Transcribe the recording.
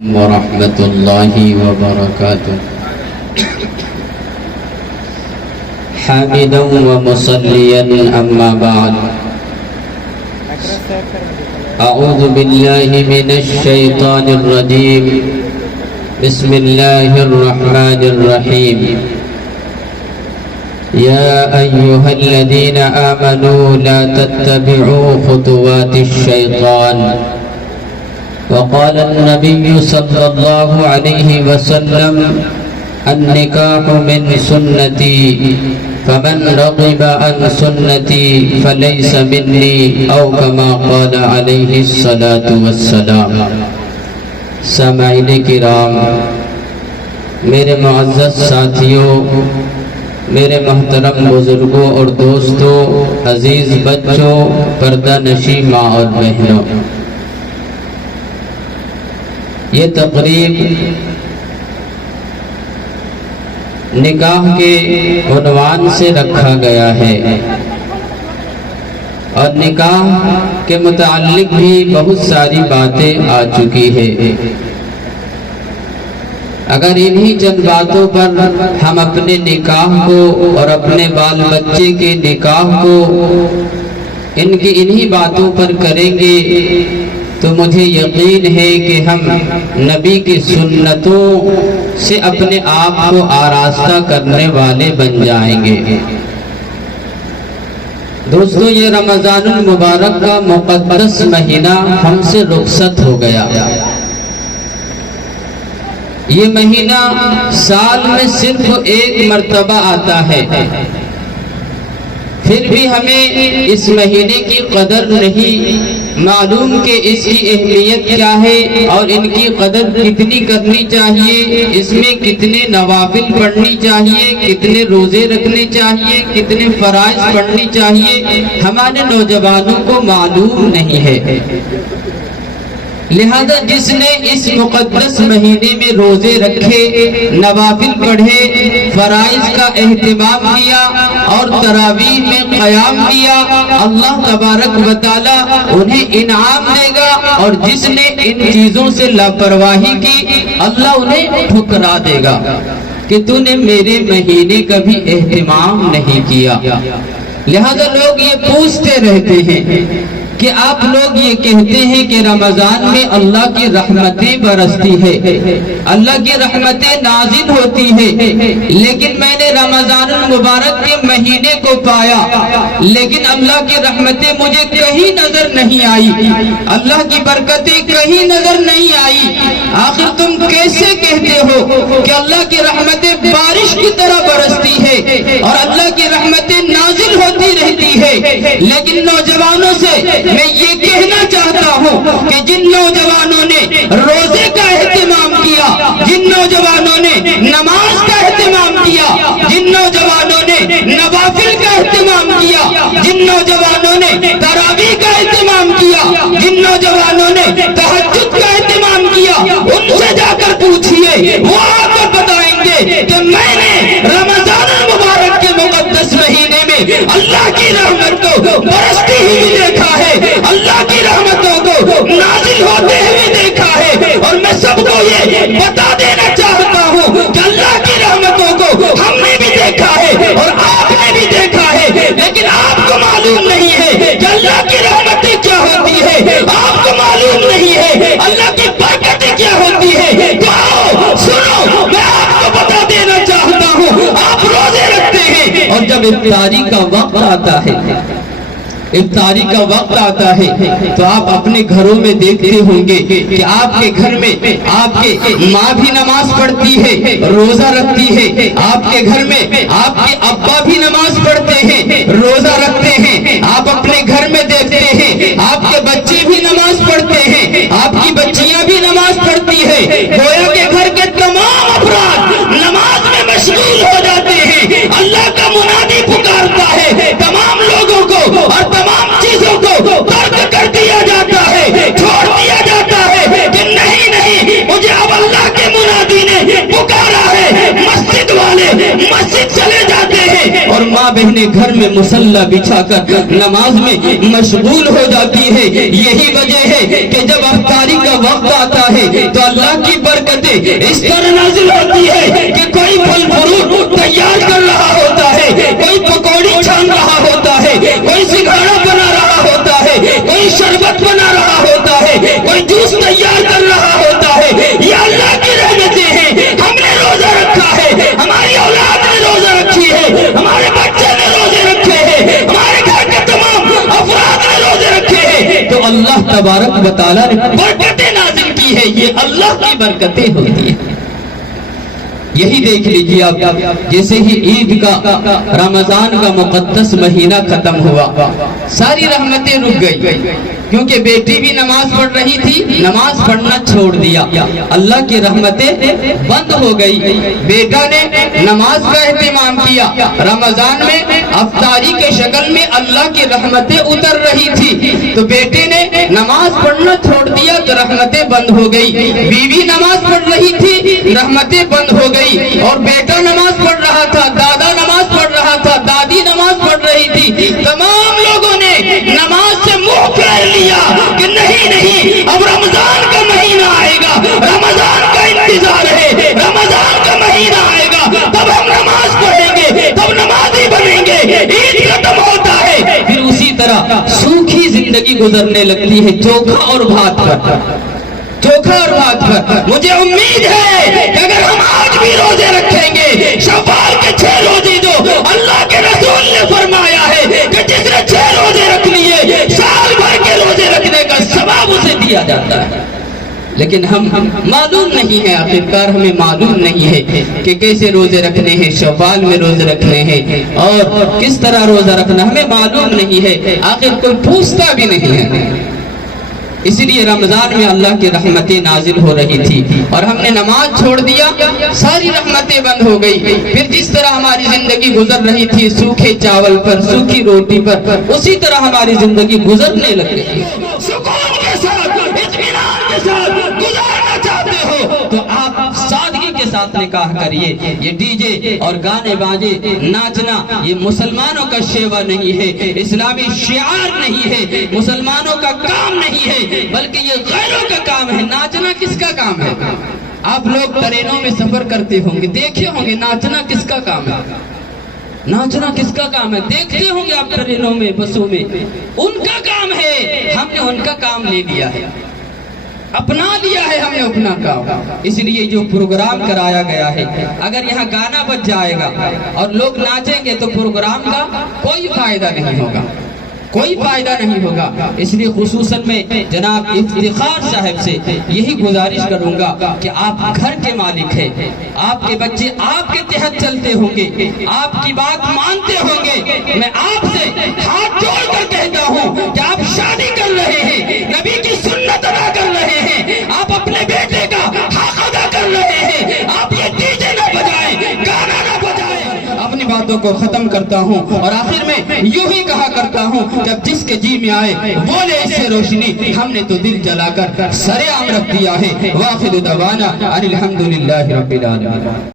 ورحمة الله وبركاته. حامدا ومصليا أما بعد، أعوذ بالله من الشيطان الرجيم. بسم الله الرحمن الرحيم. يا أيها الذين آمنوا لا تتبعوا خطوات الشيطان. وقال النبي صلى الله عليه وسلم: النكاح من سنتي فمن رغب عن سنتي فليس مني، أو كما قال عليه الصلاة والسلام. سامعین کرام، میرے معزز ساتھیوں، میرے محترم بزرگوں اور دوستوں، عزیز بچوں، پردہ نشین ماں اور بہنوں، یہ تقریب نکاح کے عنوان سے رکھا گیا ہے، اور نکاح کے متعلق بھی بہت ساری باتیں آ چکی ہے. اگر انہی چند باتوں پر ہم اپنے نکاح کو اور اپنے بال بچے کے نکاح کو انہی باتوں پر کریں گے تو مجھے یقین ہے کہ ہم نبی کی سنتوں سے اپنے آپ کو آراستہ کرنے والے بن جائیں گے. دوستو، یہ رمضان المبارک کا مقدس مہینہ ہم سے رخصت ہو گیا. یہ مہینہ سال میں صرف ایک مرتبہ آتا ہے، پھر بھی ہمیں اس مہینے کی قدر نہیں معلوم کہ اس کی اہمیت کیا ہے اور ان کی قدر کتنی کرنی چاہیے، اس میں کتنے نوافل پڑھنی چاہیے، کتنے روزے رکھنے چاہیے، کتنے فرائض پڑھنی چاہیے، ہمارے نوجوانوں کو معلوم نہیں ہے. لہذا جس نے اس مقدس مہینے میں روزے رکھے، نوافل پڑھے، فرائض کا اہتمام کیا اور تراویح میں قیام کیا، اللہ تبارک و تعالی انہیں انعام دے گا. اور جس نے ان چیزوں سے لاپرواہی کی، اللہ انہیں ٹھکرا دے گا کہ تو نے میرے مہینے کا بھی اہتمام نہیں کیا. لہذا لوگ یہ پوچھتے رہتے ہیں کہ آپ لوگ یہ کہتے ہیں کہ رمضان میں اللہ کی رحمتیں برستی ہے، اللہ کی رحمتیں نازل ہوتی ہے، لیکن میں نے رمضان المبارک کے مہینے کو پایا لیکن اللہ کی رحمتیں مجھے کہیں نظر نہیں آئی، اللہ کی برکتیں کہیں نظر نہیں آئی. آخر تم کیسے کہتے ہو کہ اللہ کی رحمتیں بارش کی طرح برستی ہے اور اللہ کی رحمتیں نازل ہوتی رہتی ہے؟ لیکن نوجوانوں سے میں یہ کہنا چاہتا ہوں کہ جن نوجوانوں نے روزے کا اہتمام کیا، جن نوجوانوں نے نماز کا اہتمام کیا، جن نوجوانوں نے نوافل کا اہتمام کیا، جن نوجوانوں نے تراویح کا اہتمام کیا، جن نوجوانوں نے تہجد کا اہتمام کیا، ان سے جا کر پوچھئے، وہ آپ کو بتائیں گے کہ میں نے رمضان المبارک کے مقدس مہینے میں اللہ کی رحمت کو برستی ہوئی دیکھا ہے، اللہ کی رحمتوں کو نازل ہوتے ہوئے دیکھا ہے. اور میں سب کو یہ بتا دینا چاہتا ہوں کہ اللہ کی رحمتوں کو ہم نے بھی دیکھا ہے اور آپ نے بھی دیکھا ہے، لیکن آپ کو معلوم نہیں ہے کہ اللہ کی رحمتیں کیا ہوتی ہے، آپ کو معلوم نہیں ہے اللہ کی برکتیں کیا ہوتی ہے. تو آؤ سنو، میں آپ کو بتا دینا چاہتا ہوں. آپ روزے رکھتے ہیں اور جب افطاری کا وقت آتا ہے، افطاری کا وقت آتا ہے تو آپ اپنے گھروں میں دیکھتے ہوں گے کہ آپ کے گھر میں آپ کے ماں بھی نماز پڑھتی ہے، روزہ رکھتی ہے. آپ کے گھر میں آپ کے ابا بھی نماز پڑھتے ہیں، روزہ رکھتے ہیں. آپ اپنے گھر میں دیکھتے ہیں آپ کے بچے بھی نماز پڑھتے ہیں، آپ کی بچیاں بھی نماز پڑھتی ہے. گویا کہ گھر کے تمام افراد نماز میں مشغول ہو جاتے ہیں. اللہ کا منادی پکارتا ہے تمام لوگوں کو اور تمام چیزوں کو ترک کر دیا جاتا ہے، چھوڑ دیا جاتا ہے کہ نہیں مجھے اب اللہ کے منادی نے پکارا ہے. مسجد والے مسجد چلے جاتے ہیں اور ماں माँ बहनें घर में मुसल्ला बिछा कर नमाज में मशगूल हो जाती है। यही वजह है कि जब अफ्तारी का वक्त आता है तो अल्लाह की बरकतें इस तरह नाजिल होती है कि कोई फल फ्रूट तैयार कर रहा होता है, कोई पकौड़ी छान रहा होता है, कोई सिंघाड़ा बना रहा होता है, कोई शरबत बना रहा होता है, कोई जूस तैयार कर रहा होता है। ये अल्लाह की रहमतें हैं। हमने रोजा रखा है, हमारी औलाद ने रोजा रखी है, हमारे बच्चे ने रोजे रखे हैं, हमारे घर के तमाम अफराद ने रोजे रखे हैं, तो अल्लाह तबारक व तआला ने बरकतें नाजिल की है। ये अल्लाह की बरकतें होती है। यही देख लीजिए आप, जैसे ही ईद का रमजान का मुकद्दस महीना खत्म हुआ, सारी रहमतें रुक गई, क्योंकि बेटी भी नमाज पढ़ रही थी, नमाज पढ़ना छोड़ दिया, अल्लाह की रहमतें बंद हो गई। बेटा ने नमाज का एहतिमाम किया, रमजान में अफ्तारी के शक्ल में अल्लाह की रहमतें उतर रही थी, तो बेटे ने नमाज पढ़ना छोड़ दिया तो रहमतें बंद हो गई। बीवी नमाज पढ़ रही थी, रहमतें बंद हो गई, और बेटा नमाज पढ़ रहा था, दादा नमाज पढ़ रहा था, दादी नमाज पढ़ रही थी। तमाम लोगों ने नमाज से मुंह फेर लिया कि नहीं नहीं, अब रमजान का महीना आएगा, रमजान का इंतजार है, रमजान का महीना आएगा तब हम नमाज पढ़ेंगे, तब नमाजी बनेंगे। ईद खत्म होता है, फिर उसी तरह सूखी जिंदगी गुजरने लगती है, चोखा और भात पर, चोखा और भात पर। मुझे उम्मीद है कि अगर हम आज भी रोजे रखेंगे, शव्वाल के 6 रोजे जो अल्लाह के रसूल ने फरमाया है कि जिसने 6 रोजे रख लिए, साल भर के रोजे रखने का सवाब उसे दिया जाता है। लेकिन हम मालूम नहीं है, आखिरकार हमें मालूम नहीं है कि कैसे रोजे रखने हैं, शव्वाल में रोजे रखने हैं और किस तरह रोजा रखना, हमें मालूम नहीं है, आखिर कोई पूछता भी नहीं है। इसलिए रमजान में अल्लाह की रहमतें नाजिल हो रही थी और हमने नमाज छोड़ दिया, सारी रहमतें बंद हो गई। फिर जिस तरह हमारी जिंदगी गुजर रही थी सूखे चावल पर, सूखी रोटी पर, उसी तरह हमारी जिंदगी गुजरने लग गई। सुकून के साथ, इत्मीनान के साथ गुजारना चाहते हो तो आप सादगी के साथ निकाह करिए। ये डीजे और गाने बाजे, नाचना, ये मुसलमानों का शेवा नहीं है, इस्लामी शिआर नहीं है, मुसलमानों का काम नहीं है, बल्कि ये गैरों का काम है। नाचना किसका काम है? आप लोग ट्रेनों में सफर करते होंगे, देखे होंगे नाचना किसका काम है? नाचना किसका काम है? देखते होंगे आप ट्रेनों में, बसों में, उनका काम है। हमने उनका काम ले लिया है, अपना लिया है हमने अपना काम। इसलिए जो प्रोग्राम कराया गया है, अगर यहाँ गाना बज जाएगा और लोग नाचेंगे तो प्रोग्राम का कोई फायदा नहीं होगा, कोई फायदा नहीं होगा। इसलिए खुसूसन में जनाब इफ्तिखार साहब से यही गुजारिश करूंगा कि आप घर के मालिक हैं, आपके बच्चे आपके तहत चलते होंगे, आपकी बात मानते होंगे। मैं आपसे हाथ जोड़कर कहता हूं कि आप शादी कर रहे हैं, नबी की सुन्नत अदा कर रहे हैं, आप अपने बेटे का हक अदा कर रहे हैं, आप ये डीजे न बजाएं, गाना न बजाएं। अपनी बातों को खत्म करता हूं और आखिर में यूं ही कहा करता हूं, जब जिसके जी में आए बोले इससे रोशनी, हमने तो दिल जलाकर सरेआम रख दिया है। वाखिर दवाना अनिल हम्दुलिल्लाहि रब्बिल आलमीन।